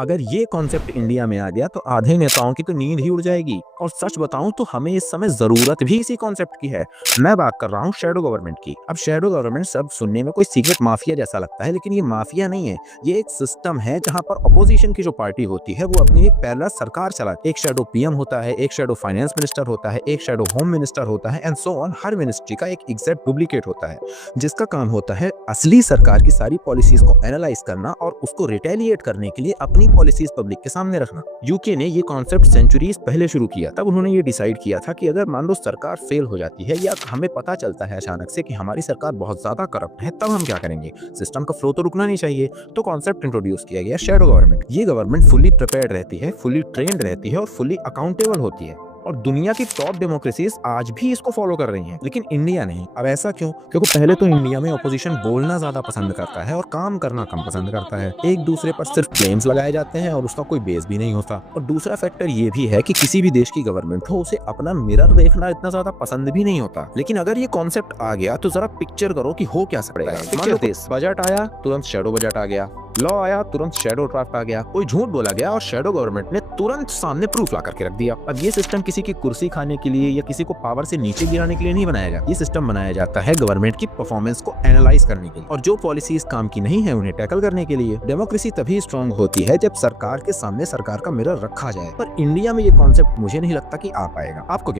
अगर ये concept India में आ गया तो आधे नेताओं की तो नींद ही उड़ जाएगी। और सच बताऊं तो हमें इस समय जरूरत भी इसी कॉन्सेप्ट की है। मैं बात कर रहा हूँ शैडो गवर्नमेंट की। अब शैडो गवर्नमेंट सब सुनने में कोई सीक्रेट माफिया जैसा लगता है, लेकिन ये माफिया नहीं है। ये एक सिस्टम है जहां पर अपोजिशन की जो पार्टी होती है वो अपनी एक पैरेलल सरकार चलाती है। एक शैडो पीएम होता है, एक शैडो फाइनेंस मिनिस्टर होता है, एक शैडो होम मिनिस्टर होता है, and so on. Her ministry का एक एग्जैक्ट डुप्लीकेट होता है जिसका काम होता है असली सरकार की सारी पॉलिसीज को एनालाइज करना और उसको रिटेलिएट करने के लिए अपनी पॉलिसीज पब्लिक के सामने रखना। यूके ने ये कॉन्सेप्ट सेंचुरीज पहले शुरू किया। तब उन्होंने ये डिसाइड किया था कि अगर मान लो सरकार फेल हो जाती है या हमें पता चलता है अचानक से कि हमारी सरकार बहुत ज्यादा करप्ट है, तब हम क्या करेंगे। सिस्टम का फ्लो तो रुकना नहीं चाहिए, तो कॉन्सेप्ट इंट्रोड्यूस किया गया शैडो गवर्नमेंट। ये गवर्नमेंट फुली प्रिपेयर्ड रहती है, फुली ट्रेंड रहती है और फुली अकाउंटेबल होती है। और दुनिया की टॉप डेमोक्रेसीज आज भी इसको फॉलो कर रही हैं, लेकिन इंडिया नहीं। अब ऐसा क्यों? क्योंकि पहले तो इंडिया में ऑपोजिशन बोलना ज्यादा पसंद करता है और काम करना कम पसंद करता है। एक दूसरे पर सिर्फ क्लेम्स लगाए जाते हैं और उसका कोई बेस भी नहीं होता। और दूसरा फैक्टर ये भी है कि किसी भी देश की गवर्नमेंट हो उसे अपना मिरर देखना इतना ज्यादा पसंद भी नहीं होता। लेकिन अगर ये कॉन्सेप्ट आ गया तो जरा पिक्चर करो कि हो क्या सकता है। मान लो बजट आया, तुरंत शैडो बजट आ गया। लॉ आया, तुरंत शैडो ड्राफ्ट आ गया। कोई झूठ बोला गया और शैडो गवर्नमेंट ने तुरंत सामने प्रूफ ला करके रख दिया। अब ये सिस्टम किसी की कुर्सी खाने के लिए या किसी को पावर से नीचे गिराने के लिए नहीं बनाया जाता। ये सिस्टम बनाया जाता है गवर्नमेंट की परफॉर्मेंस को एनालाइज करने के लिए, और जो पॉलिसीज काम की नहीं है उन्हें टैकल करने के लिए। डेमोक्रेसी तभी स्ट्रांग होती है जब सरकार के सामने सरकार का मिरर रखा जाए। पर इंडिया में ये कॉन्सेप्ट मुझे नहीं लगता कि आ पाएगा। आपको